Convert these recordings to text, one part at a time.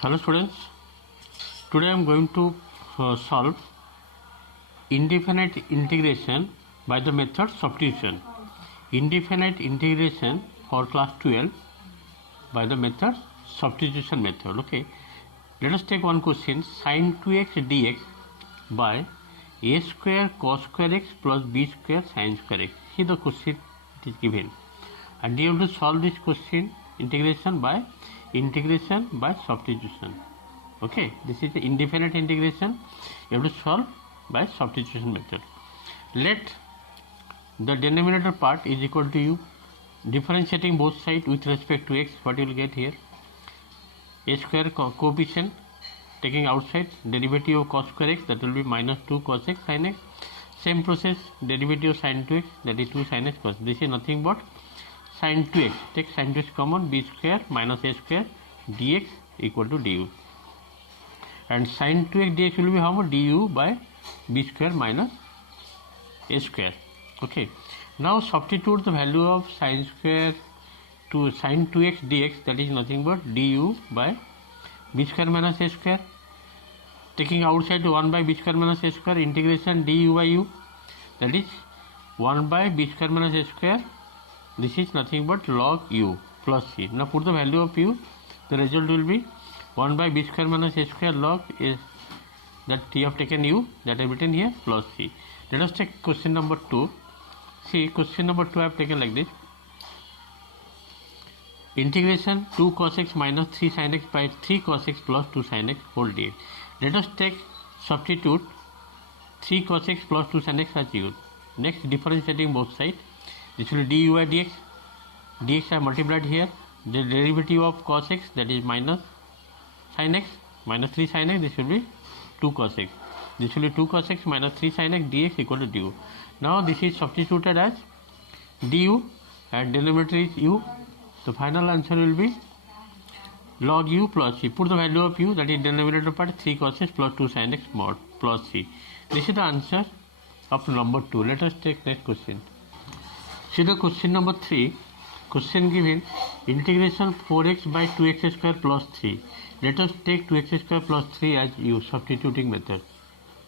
Hello students, today I am going to solve indefinite integration by the method substitution. Indefinite integration for class 12 by the method substitution method. Okay, let us take one question. Sin 2x dx by a square cos square x plus b square sin square x. See the question it is given, and you have to solve this question integration by substitution. Okay, this is the indefinite integration. You have to solve by substitution method. Let the denominator part is equal to u. Differentiating both sides with respect to x, what you will get here? A square coefficient taking outside, derivative of cos square x, that will be minus 2 cos x sin x. Same process, derivative of sin 2x, that is 2 sin x cos. This is nothing but sin 2x. Take sin 2x common, b square minus a square dx equal to du. And sin 2x dx will be how much? Du by b square minus a square. Okay. Now substitute the value of sin square to sin 2x dx, that is nothing but du by b square minus a square. Taking outside 1 by b square minus a square, integration du by u, that is 1 by b square minus a square. This is nothing but log u plus c. Now put the value of u, the result will be 1 by b square minus a square log is that t have taken u, that I have written here, plus c. Let us take question number 2. See, question number 2 I have taken like this. Integration 2 cos x minus 3 sin x by 3 cos x plus 2 sin x whole dx. Let us take substitute 3 cos x plus 2 sin x as u. Next, differentiating both sides. This will be du by dx. Dx I multiplied here. The derivative of cos x, that is minus sin x minus 3 sin x. This will be 2 cos x. This will be 2 cos x minus 3 sin x dx equal to du. Now this is substituted as du and denominator is u. The final answer will be log u plus c. Put the value of u, that is denominator part 3 cos x plus 2 sin x mod plus c. This is the answer of number 2. Let us take next question. See the question number 3. Question given integration 4x by 2x square plus 3. Let us take 2x square plus 3 as u, substituting method.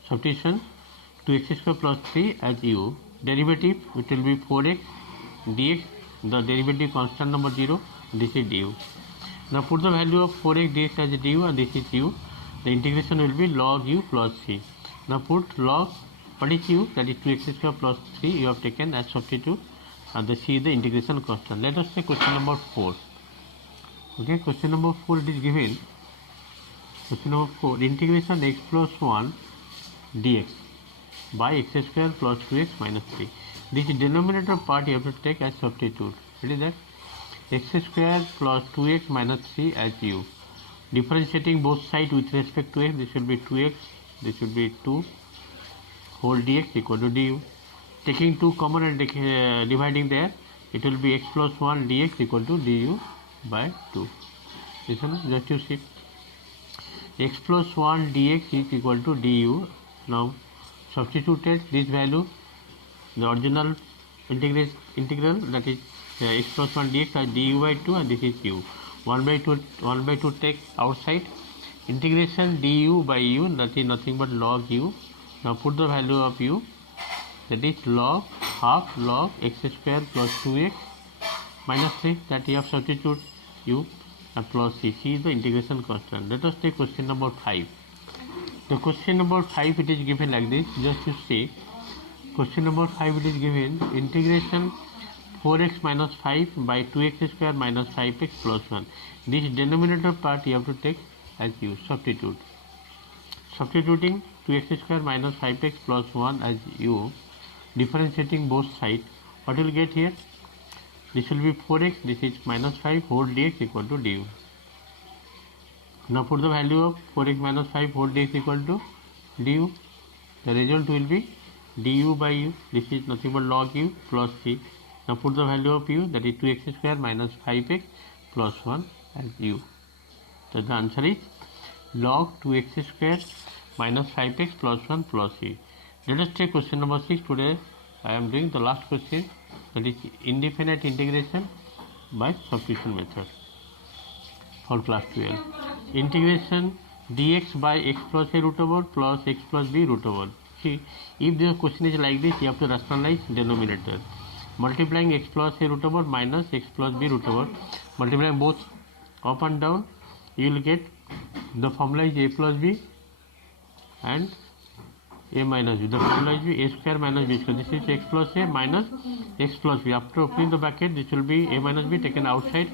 Substitution 2x square plus 3 as u. Derivative, it will be 4x dx. The derivative constant number 0. This is du. Now put the value of 4x dx as du, and this is u. The integration will be log u plus c. Now put log, what is u? That is 2x square plus 3 you have taken as substitute, and the c is the integration constant. Let us take question number 4. Okay, question number 4 it is given. Question number 4, integration x plus 1 dx by x square plus 2x minus 3. This denominator part you have to take as substitute. It is that x square plus 2x minus 3 as u. Differentiating both sides with respect to x, this will be 2x, this will be 2 whole dx equal to du. Taking 2 common and dividing there, it will be x plus 1 dx equal to du by 2. This one, just you see. X plus 1 dx is equal to du. Now substituted this value, the original integral, that is x plus 1 dx as du by 2, and this is u. 1 by 2 take outside. Integration du by u, that is nothing but log u. Now put the value of u, that is log half log x square plus 2x minus 3, that you have substitute u and plus c. C is the integration constant. Let us take question number 5. The question number 5 it is given like this. Just to see, question number 5 it is given integration 4x minus 5 by 2x square minus 5x plus 1. This denominator part you have to take as u. Substitute. Substituting 2x square minus 5x plus 1 as u. Differentiating both sides, what will get here? This will be 4x, this is minus 5 whole dx equal to du. Now put the value of 4x minus 5 whole dx equal to du. The result will be du by u. This is nothing but log u plus c. Now put the value of u, that is 2x square minus 5x plus 1 as u. So the answer is log 2x square minus 5x plus 1 plus c. Let us take question number 6. Today I am doing the last question, that is indefinite integration by substitution method for class 12. integration dx by x plus a root over plus x plus b root over. See, if the question is like this, you have to rationalize denominator. Multiplying x plus a root over minus x plus b root over, multiplying both up and down, you will get the formula is a plus b and a minus b. The formula is a square minus b square. This is x plus a minus x plus b. After opening the bracket, this will be a minus b taken outside.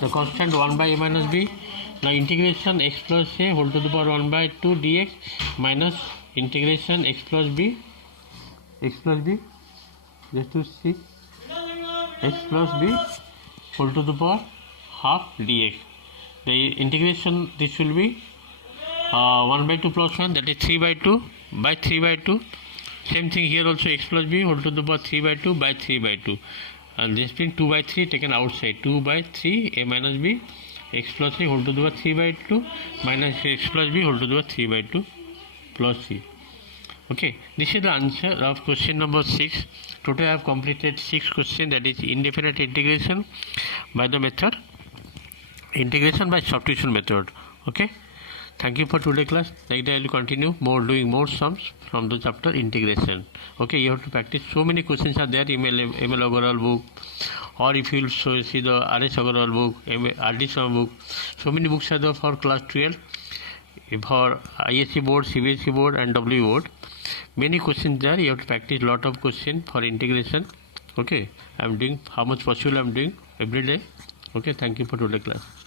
The constant 1 by a minus b. Now integration x plus a whole to the power 1 by 2 dx minus integration x plus b just to see x plus b whole to the power half dx. The integration, this will be 1 by 2 plus 1, that is 3 by 2 by 3 by 2. Same thing here also, x plus b whole to the power 3 by 2 by 3 by 2. And this being 2 by 3 taken outside, 2 by 3 a minus b x plus a whole to the power 3 by 2 minus x plus b whole to the power 3 by 2 plus c. Okay, this is the answer of question number 6. Today I have completed 6 questions, that is indefinite integration by the method, integration by substitution method. Okay, thank you for today class. Like that I will continue doing more sums from the chapter integration. Okay, you have to practice. So many questions are there in ML Agarwal book, or if you will see the RS Agarwal book, RD Sharma book. So many books are there for class 12, for ISC board, CBSE board and W board. Many questions there. You have to practice lot of questions for integration. Okay, I am doing how much possible I am doing every day. Okay, thank you for today class.